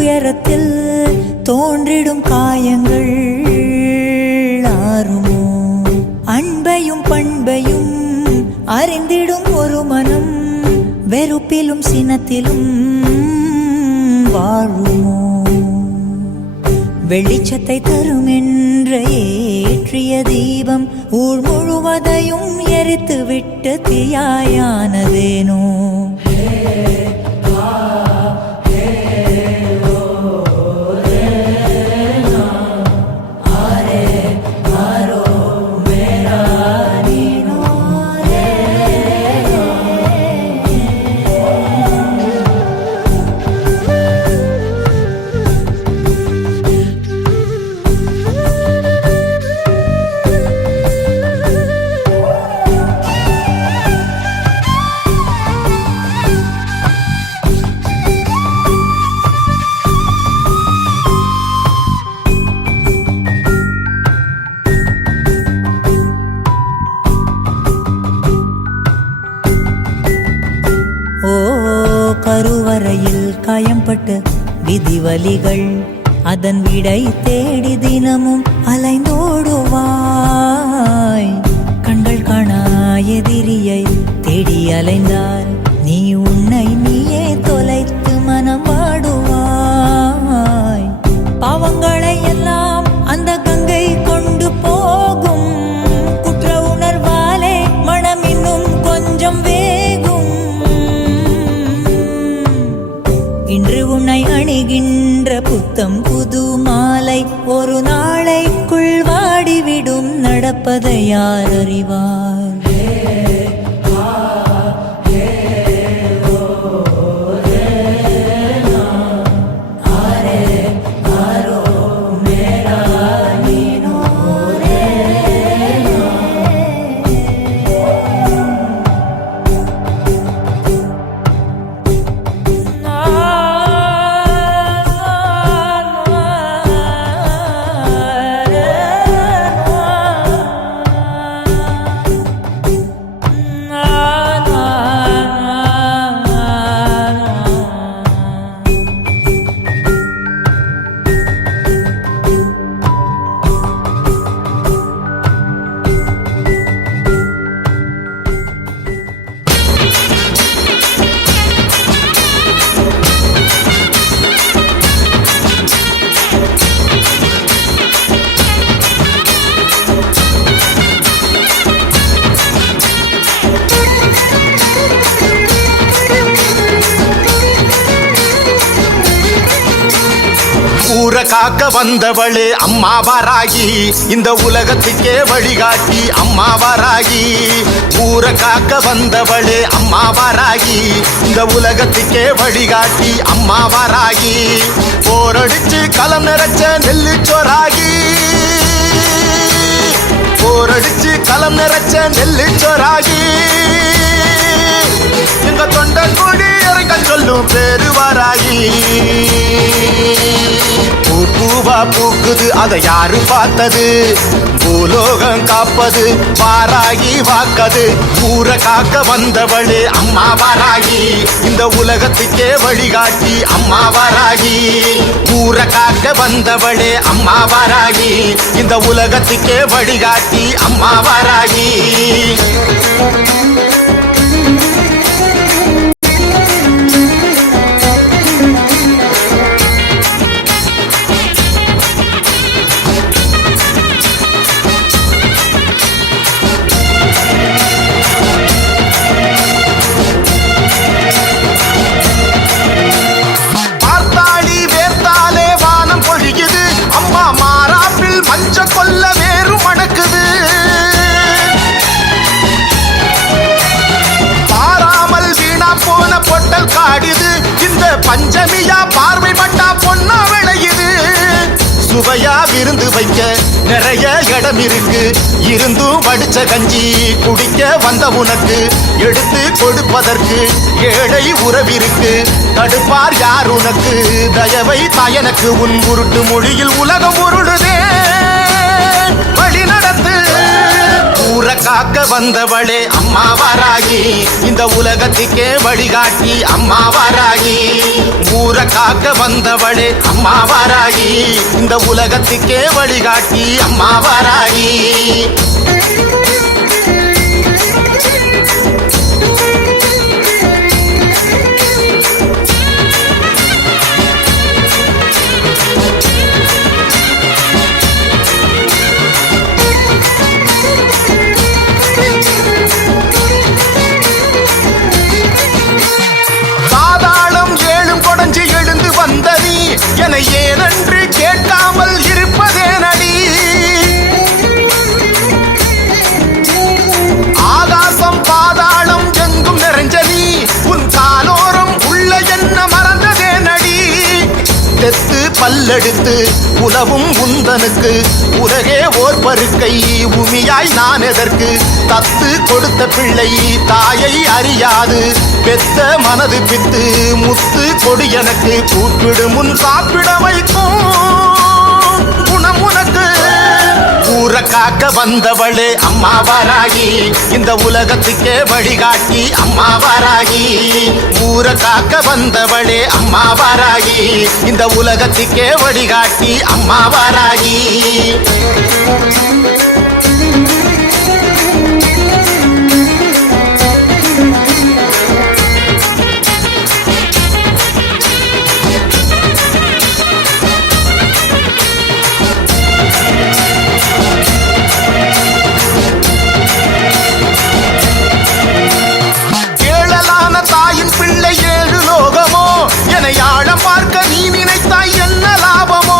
துயரத்தில் தோன்றிடும் காயங்கள் ஆறுமோ? அன்பையும் பண்பையும் அறிந்திடும் ஒரு மனம் வெறுப்பிலும் சினத்திலும் வாழுமோ? வெளிச்சத்தை தரும் என்ற ஏற்றிய தீபம் ஊர் முழுவதையும் எரித்து விட்டு தீயாயானதேனோ? கருவறையில் காயம்பட்ட விதிவலிகள் அதன் விடை தேடி தினமும் அலைந்தோடுவாய். கண்கள் காணா எதிரியை தேடி அலைந்தால் நீ உன்னை நீயே தொலைத்து மனம் வாடுவாய். பாவங்களை எல்லாம் அந்த கங்கை கொண்டு போகும். குற்ற உணர்வாலே மனம் இன்னும் கொஞ்சம் வேகும். இன்று உன்னை அணிகின்ற புத்தம் புது மாலை ஒரு நாளைக்குள் வாடிவிடும். நடப்பதை யார் அறிவார்? ஊரை காக்க வந்தவளே அம்மாவாராகி இந்த உலகத்துக்கே வழிகாட்டி அம்மாவாராகி. ஊரை காக்க வந்தவளே அம்மாவாராகி இந்த உலகத்துக்கே வழிகாட்டி அம்மாவாராகி. போரடிச்சு களம் நிறைச்ச நெல்லுச்சோராகி. போரடிச்சு களம் நிறைச்ச நெல்லுச்சோராகி. எங்க தொண்டன் கூடி இறங்க சொல்லும் பேருவாராகி. பூவா பூக்குது அதை யாரு பார்த்தது? பூலோகம் காப்பது வாராகி வாக்கது. ஊரை காக்க வந்தவளே அம்மாவாராகி இந்த உலகத்துக்கே வழிகாட்டி அம்மாவாராகி. ஊரை காக்க வந்தவளே அம்மாவாராகி இந்த உலகத்துக்கே வழிகாட்டி அம்மாவாராகி. கொல்ல வேறு மணக்குது. பாராமல் வீணா போன பொட்டல் காடுது. இந்த பஞ்சமியா பார்வை பட்டா பொன்னா விளையுது. சுவையா விருந்து வைக்க நிறைய இடம் இருக்கு. இருந்தும் வடிச்ச கஞ்சி குடிக்க வந்த உனக்கு எடுத்து கொடுப்பதற்கு ஏழை உறவிருக்கு. தடுப்பார் யார் உனக்கு? தயவை தாயனக்கு உன் உருட்டு மொழியில் உலகம் உருளுதே. வழி நடத்து. ஊரை காக்க வந்தவளே அம்மா வாராகி இந்த உலகத்துக்கே வழிகாட்டி அம்மா வாராகி ஊரை காக்க வந்தவளே அம்மா வாராகி இந்த உலகத்துக்கே வழிகாட்டி அம்மா வாராகி என ஏனென்று கேட்காமல் இருப்பதே நடி ஆகாசம் பாதாளம் எங்கும் நிறைஞ்சதி உன் காலோரம் உள்ள என்ன மறந்ததே நடி தெத்து பல்லெடுத்து உலவும் உந்தனுக்கு உலகே ஓர் பருக்கை உமியாய் நான் எதற்கு தத்து கொடுத்த பிள்ளை தாயை அறியாது பெத்த மனது பித்து முத்து கொடி எனக்கு கூப்பிடு முன் சாப்பிட வைக்கும் குணம் உனக்கு ஊரை காக்க வந்தவளே அம்மா வாராகி இந்த உலகத்துக்கே வழிகாட்டி அம்மா வாராகி ஊரை காக்க வந்தவளே அம்மா வாராகி இந்த உலகத்துக்கே வழிகாட்டி அம்மா வாராகி தாயின் பிள்ளை ஏழு லோகமோ என யாழம் பார்க்க நீ நினைத்தாய் என்ன லாபமோ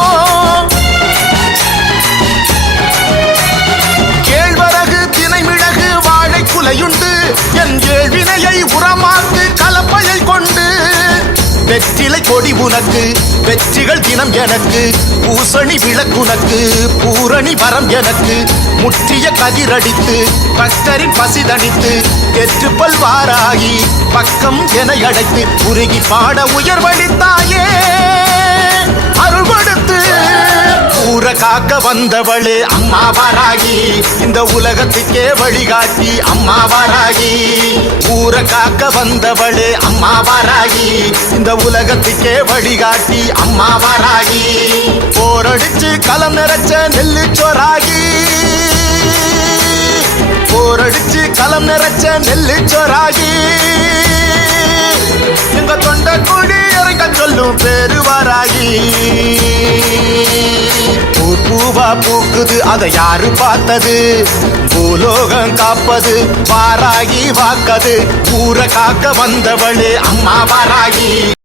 கேழ்வரகு தினைமிளகு வாழை குலையுண்டு என் ஏழ்வினையை உரமாக்கு கலப்பையை கொண்டு வெற்றிலை கொடி உனக்கு வெற்றிகள் தினம் எனக்கு பூசணி விளக்குனக்கு பூரணி வரம் எனக்கு முற்றிய கதிரடித்து பக்தரின் பசிதணித்து எற்றுப்பல் வாராகி பக்கம் என அடைத்து உருகி பாட உயர்வழித்தாயே அருள் கொடுத்து ஊரை காக்க வந்தவளே அம்மா வாராகி இந்த உலகத்துக்கே வழிகாட்டி அம்மா வாராகி ஊரை காக்க வந்தவளே அம்மா வாராகி இந்த உலகத்துக்கே வழிகாட்டி அம்மா வாராகி போரடிச்சு களம் நிறைச்ச நெல்லு சோறாகி போரடிச்சு களம் நிறைச்ச நெல்லு சோறாகி எங்க தொண்டை கூடி இறங்க சொல்லும் பேரு வாராகி பூவா பூக்குது அதை யாரு பார்த்தது பூலோகம் காப்பது வாராகி வாக்கது ஊரை காக்க வந்தவளே அம்மா வாராகி